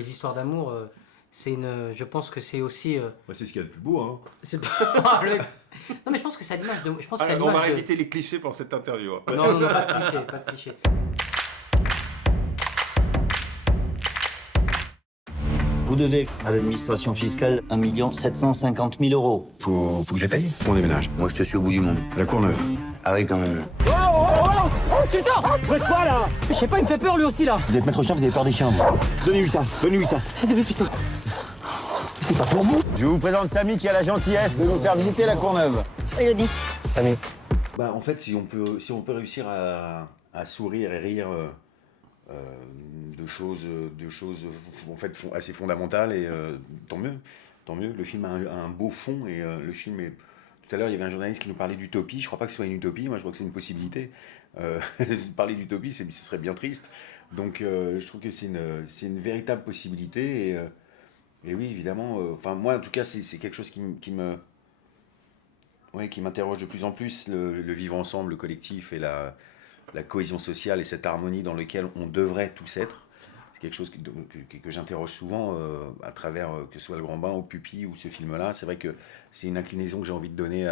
les histoires d'amour, je pense que c'est aussi... Bah, c'est ce qu'il y a de plus beau, hein. Non, mais je pense que c'est à l'image de... On va éviter les clichés pour cette interview. Hein. Non, pas de cliché, pas de cliché. Vous devez à l'administration fiscale 1 750 000 euros. Faut que je les paye. On déménage. Moi, je te suis au bout du monde. À la Courneuve. Ah oui, quand même. Oh, putain! Vous faites quoi, là? Je sais pas, il me fait peur, lui aussi, là. Vous êtes maître chien, vous avez peur des chiens. Donnez-lui ça. Putain. C'est pas pour vous. Je vous présente Samy qui a la gentillesse de nous faire visiter la Courneuve. Elodie. Samy. Bah, en fait, si on peut réussir à sourire et rire de choses en fait assez fondamentales, et tant mieux. Le film a un beau fond, et le film est... Tout à l'heure, il y avait un journaliste qui nous parlait d'utopie. Je crois pas que ce soit une utopie. Moi, je crois que c'est une possibilité. Parler d'utopie, ce serait bien triste. Donc, je trouve que c'est une véritable possibilité. Et oui, évidemment. Enfin, moi, en tout cas, c'est quelque chose qui m'interroge de plus en plus. Le vivre ensemble, le collectif, et la cohésion sociale, et cette harmonie dans laquelle on devrait tous être. C'est quelque chose que j'interroge souvent à travers, que ce soit Le Grand Bain, ou Pupille, ou ce film-là. C'est vrai que c'est une inclinaison que j'ai envie de donner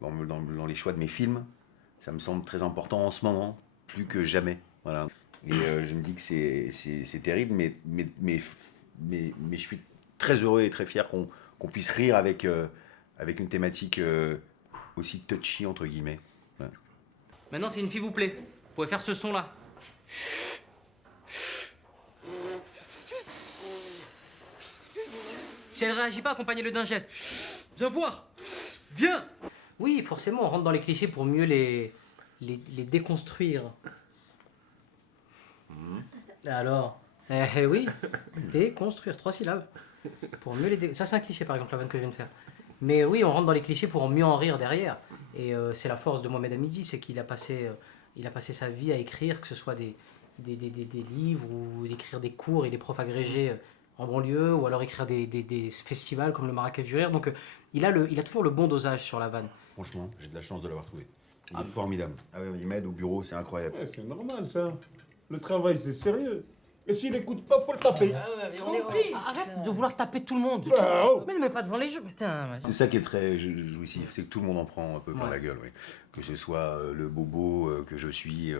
dans les choix de mes films. Ça me semble très important en ce moment, plus que jamais. Voilà. Et je me dis que c'est terrible, mais je suis très heureux et très fier qu'on puisse rire avec une thématique aussi touchy, entre guillemets. Ouais. Maintenant, s'il vous plaît, vous pouvez faire ce son-là. Si elle réagit pas, accompagnez-le d'un geste. Viens voir. Viens. Oui, forcément, on rentre dans les clichés pour mieux les déconstruire. Alors, oui, déconstruire, 3 syllabes. Pour mieux ça, c'est un cliché, par exemple, la vanne que je viens de faire. Mais oui, on rentre dans les clichés pour mieux en rire derrière. Et c'est la force de Mohamed Hamidi, c'est qu'il a passé sa vie à écrire, que ce soit des livres, ou d'écrire des cours, et des profs agrégés en banlieue, ou alors écrire des festivals comme le Marrakech du Rire. Donc il a toujours le bon dosage sur la vanne. Franchement, j'ai de la chance de l'avoir trouvé. Il est formidable. Ah ouais, il m'aide au bureau, c'est incroyable. Ouais, c'est normal, ça. Le travail, c'est sérieux. Et s'il écoute pas, faut le taper. Arrête de vouloir taper tout le monde. Mais pas devant les jeux, putain. C'est ça qui est très jouissif, c'est que tout le monde en prend un peu par la gueule. Oui. Que ce soit le bobo que je suis,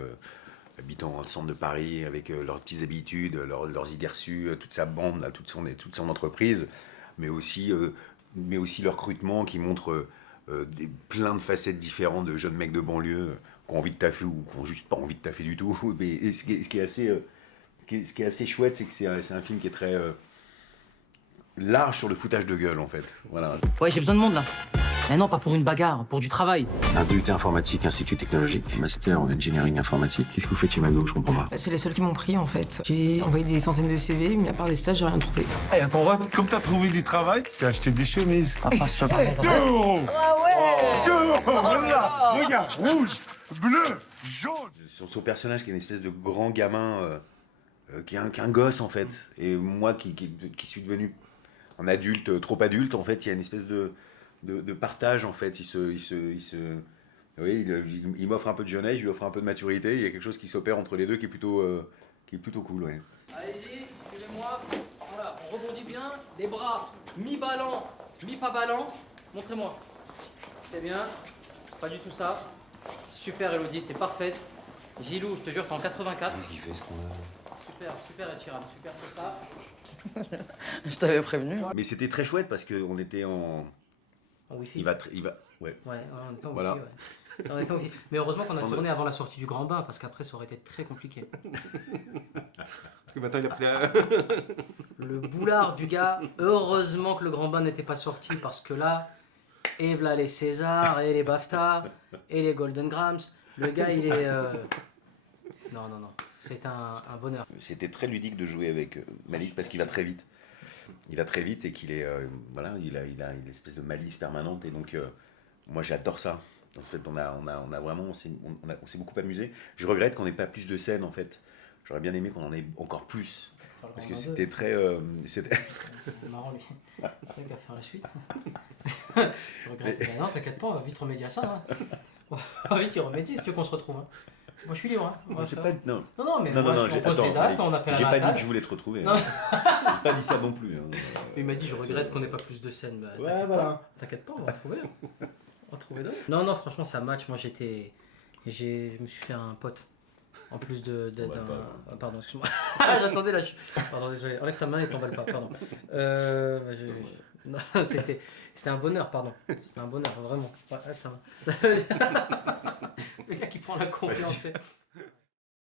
habitant au centre de Paris, avec leurs petites habitudes, leurs idées reçues, toute sa bande, là, toute son entreprise, mais aussi le recrutement qui montre plein de facettes différentes de jeunes mecs de banlieue qui ont envie de taffer ou qui n'ont juste pas envie de taffer du tout. Et ce qui est assez chouette, c'est que c'est un film qui est très large sur le foutage de gueule, en fait. Voilà. Ouais, j'ai besoin de monde, là. Mais non, pas pour une bagarre, pour du travail. Un DUT informatique, institut technologique, master en engineering informatique. Qu'est-ce que vous faites chez McDo? Je comprends pas. C'est les seuls qui m'ont pris, en fait. J'ai envoyé des centaines de CV, mais à part des stages, j'ai rien trouvé. Hey, attends, comme t'as trouvé du travail, t'as acheté des chemises. Enfin, je peux pas. 2 euros. Ah ouais. 2 euros. Voilà. Regarde, rouge, bleu, jaune. Son personnage qui est une espèce de grand gamin, qui est un gosse, en fait. Et moi qui suis devenu un adulte, trop adulte, en fait, il y a une espèce de partage, en fait. Il m'offre un peu de jeunesse, je lui offre un peu de maturité. Il y a quelque chose qui s'opère entre les deux qui est plutôt cool. Ouais. Allez-y, suivez-moi. Voilà, on rebondit bien. Les bras mi-ballants, mi-pas ballants. Montrez-moi. C'est bien. Pas du tout ça. Super, Elodie, t'es parfaite. Gilou, je te jure, t'es en 84. Qu'est-ce qu'il fait, ce qu'on Super, Ed Sheeran, super, c'est ça. Je t'avais prévenu. Mais c'était très chouette parce qu'on était en Wi-Fi. Ouais. Ouais, on était en Voilà. Wi-Fi, ouais. On était en Wi-Fi. Mais heureusement qu'on a tourné avant la sortie du Grand Bain, parce qu'après, ça aurait été très compliqué. Parce que maintenant, il a pris Le boulard du gars, heureusement que le Grand Bain n'était pas sorti, parce que là, et voilà les Césars, et les BAFTA, et les Golden Grams. Le gars, il est... Non. C'est un bonheur. C'était très ludique de jouer avec Malik parce qu'il va très vite. Il va très vite et qu'il est... il a une espèce de malice permanente. Et donc, moi, j'adore ça. En fait, on s'est beaucoup amusé. Je regrette qu'on n'ait pas plus de scènes, en fait. J'aurais bien aimé qu'on en ait encore plus. Parce que c'était très... C'est marrant, lui. C'est qu'à faire la suite. Je regrette. Mais non, t'inquiète pas, on va vite remédier à ça. Hein. On va vite y remédier, si tu veux qu'on se retrouve. Hein. Moi, je suis libre. Hein. Non, j'ai pas... non. Non, mais Non, moi, non, on j'ai pose les dates, on appelle j'ai un pas dit Natal. que je voulais te retrouver. Non. Hein. J'ai pas dit ça non plus. Hein. Il m'a dit, je regrette qu'on n'ait pas plus de scènes. Bah, Ouais, t'inquiète voilà. pas. T'inquiète pas, on va trouver. On va trouver d'autres. Non, franchement, ça match. Moi, je me suis fait un pote. En plus d'un... Pardon, excuse-moi. J'attendais là. Pardon, désolé. Enlève ta main et t'emballes pas, pardon. Non, c'était un bonheur, pardon. C'était un bonheur, vraiment. Ouais, enlève ta main. Le gars qui prend la confiance.